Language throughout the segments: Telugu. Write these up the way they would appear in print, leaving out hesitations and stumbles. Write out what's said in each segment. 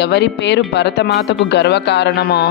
ఎవరి పేరు భరతమాతకు గర్వకారణమో,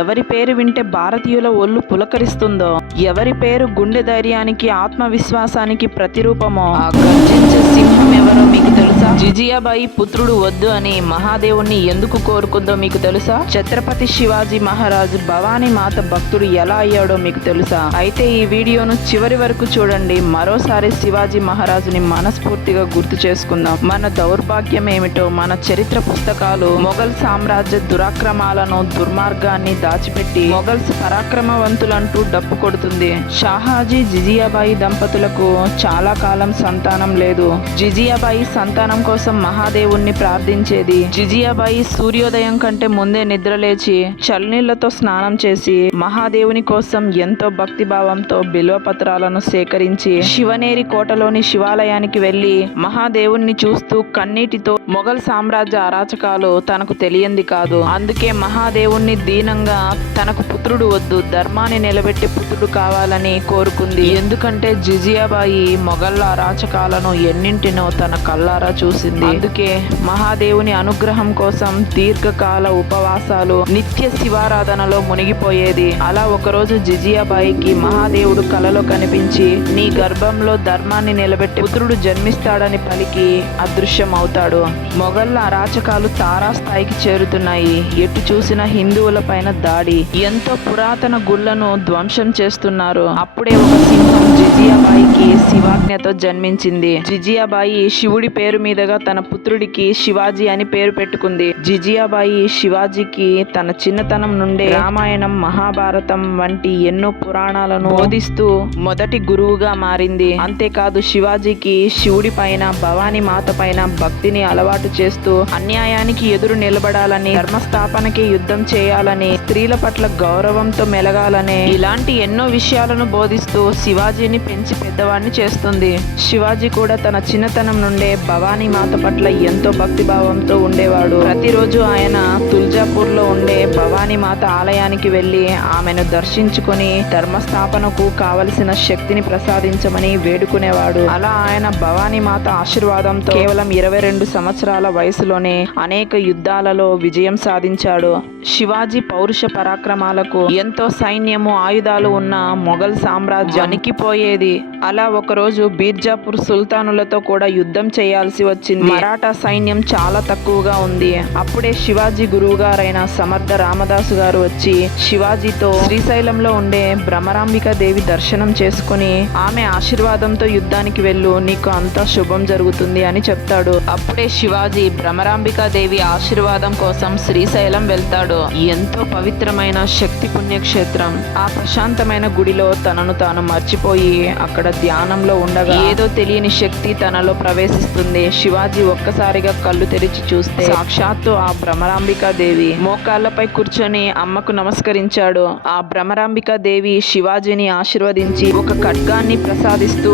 ఎవరి పేరు వింటే భారతీయుల ఒళ్ళు పులకరిస్తుందో, ఎవరి పేరు గుండె ధైర్యానికి ఆత్మవిశ్వాసానికి ప్రతిరూపమో, ఆ గర్జించే సింహం ఎవరో మీకు తెలుసా? జిజియాబాయి పుత్రుడు వద్దు అని మహాదేవుణ్ణి ఎందుకు కోరుకుందో మీకు తెలుసా? ఛత్రపతి శివాజీ మహారాజు భవానీ మాత భక్తుడు ఎలా అయ్యాడో మీకు తెలుసా? అయితే ఈ వీడియోను చివరి వరకు చూడండి. మరోసారి శివాజీ మహారాజుని మనస్ఫూర్తిగా గుర్తు చేసుకుందాం. మన దౌర్భాగ్యం ఏమిటో మన చరిత్ర పుస్తకాలు మొఘల్ సామ్రాజ్య దురాక్రమాలను, దుర్మార్గాన్ని దాచిపెట్టి మొఘల్స్ పరాక్రమవంతులంటూ డప్పు కొడుతుంది. షాహాజీ జిజియాబాయి దంపతులకు చాలా కాలం సంతానం లేదు. జిజియాబాయి సంతానం కోసం మహాదేవుణ్ణి ప్రార్థించేది. జిజియాబాయి సూర్యోదయం కంటే ముందే నిద్రలేచి చల్లనీళ్లతో స్నానం చేసి మహాదేవుని కోసం ఎంతో భక్తిభావంతో బిల్వపత్రాలను సేకరించి శివనేరి కోటలోని శివాలయానికి వెళ్లి మహాదేవుణ్ణి చూస్తూ కన్నీటితో మొఘల్ సామ్రాజ్య అరాచకాలు తనకు తెలియంది కాదు. అందుకే మహాదేవుణ్ణి దీనంగా తనకు పుత్రుడు వద్దు, ధర్మాన్ని నిలబెట్టే పుత్రుడు కావాలని కోరుకుంది. ఎందుకంటే జిజియాబాయి మొఘళ్ళ అరాచకాలను ఎన్నింటినో తన కళ్ళారా చూసింది. అందుకే మహాదేవుని అనుగ్రహం కోసం దీర్ఘకాల ఉపవాసాలు, నిత్య శివారాధనలో మునిగిపోయేది. అలా ఒకరోజు జిజియాబాయికి మహాదేవుడు కలలో కనిపించి నీ గర్భంలో ధర్మాన్ని నిలబెట్టే పుత్రుడు జన్మిస్తాడని పలికి అదృశ్యమవుతాడు. మొఘళ్ళ అరాచకాలు తారాస్థాయికి చేరుతున్నాయి. ఎటు చూసిన హిందువుల పైన దాడి, ఎంతో పురాతన గుళ్లను ధ్వంసం చేస్తున్నారు. అప్పుడే ఒక సింహం జిజియాబాయికి శివాజ్ఞతో జన్మించింది. జిజియాబాయి శివుడి పేరు మీదుగా తన పుత్రుడికి శివాజీ అని పేరు పెట్టుకుంది. జిజియాబాయి శివాజీకి తన చిన్నతనం నుండే రామాయణం, మహాభారతం వంటి ఎన్నో పురాణాలను బోధిస్తూ మొదటి గురువుగా మారింది. అంతేకాదు శివాజీకి శివుడి పైన, భవానీ మాత పైన భక్తిని అలవాటు చేస్తూ అన్యాయానికి ఎదురు నిలబడాలని, ధర్మస్థాపనకి యుద్ధం చేయాలని, స్త్రీల పట్ల గౌరవంతో మెలగాలని ఇలాంటి ఎన్నో విషయాలను బోధిస్తూ శివాజీని పెంచి పెద్దవాడిని చేస్తుంది. శివాజీ కూడా తన చిన్నతనం నుండే భవానీ మాత పట్ల ఎంతో భక్తిభావంతో ఉండేవాడు. ప్రతిరోజు ఆయన తుల్జాపూర్ లో ఉండే భవానీ మాత ఆలయానికి వెళ్లి ఆమెను దర్శించుకొని ధర్మస్థాపనకు కావలసిన శక్తిని ప్రసాదించమని వేడుకునేవాడు. అలా ఆయన భవానీ మాత ఆశీర్వాదంతో కేవలం 22 సంవత్సరాల వయసులోనే అనేక యుద్ధాలలో విజయం సాధించాడు. శివాజీ పౌరుష పరాక్రమాలకు ఎంతో సైన్యము, ఆయుధాలు ఉన్న మొఘల్ సామ్రాజ్యం వణికిపోయేది. అలా ఒకరోజు బీర్జాపూర్ సుల్తానులతో కూడా యుద్ధం చేయాల్సి వచ్చింది. మరాఠా సైన్యం చాలా తక్కువగా ఉంది. అప్పుడే శివాజీ గురువు గారైన సమర్థ రామదాసు గారు వచ్చి శివాజీతో శ్రీశైలంలో ఉండే భ్రమరాంబికా దేవి దర్శనం చేసుకుని ఆమె ఆశీర్వాదంతో యుద్ధానికి వెళ్ళు, నీకు అంతా శుభం జరుగుతుంది అని చెప్తాడు. అప్పుడే శివాజీ భ్రమరాంబికా దేవి ఆశీర్వాదం కోసం శ్రీశైలం వెళ్తాడు. ఎంతో పవిత్రమైన శక్తి పుణ్యక్షేత్రం. ఆ ప్రశాంతమైన గుడిలో తనను తాను మర్చిపోయి అక్కడ ధ్యానంలో ఉండగా ఏదో తెలియని శక్తి తనలో ప్రవేశిస్తుంది. శివాజీ ఒక్కసారిగా కళ్ళు తెరిచి చూస్తే సాక్షాత్తు ఆ భ్రమరాంబికా దేవి మోకాళ్లపై కూర్చొని అమ్మకు నమస్కరించాడు. ఆ భ్రమరాంబికా దేవి శివాజీని ఆశీర్వదించి ఒక ఖడ్గాన్ని ప్రసాదిస్తూ,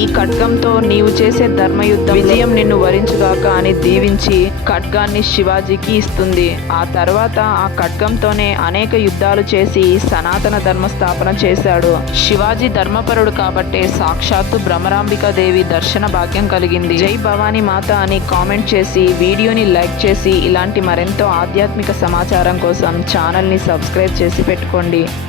ఈ ఖడ్గంతో నీవు చేసే ధర్మయుద్ధం విజయం నిన్ను వరించుగాక అని దీవించి ఖడ్గాన్ని శివాజీకి ఇస్తుంది. ఆ తర్వాత ఆ ఖడ్గంతోనే అనేక యుద్ధాలు చేసి సనాతన ధర్మ స్థాపన చేశాడు. శివాజీ ధర్మపరుడు కాబట్టి సాక్షాత్తు భ్రమరాంబికా దేవి దర్శన భాగ్యం కలిగింది. జై భవానీ మాత అని కామెంట్ చేసి వీడియోని లైక్ చేసి ఇలాంటి మరెంతో ఆధ్యాత్మిక సమాచారం కోసం ఛానల్ని సబ్స్క్రైబ్ చేసి పెట్టుకోండి.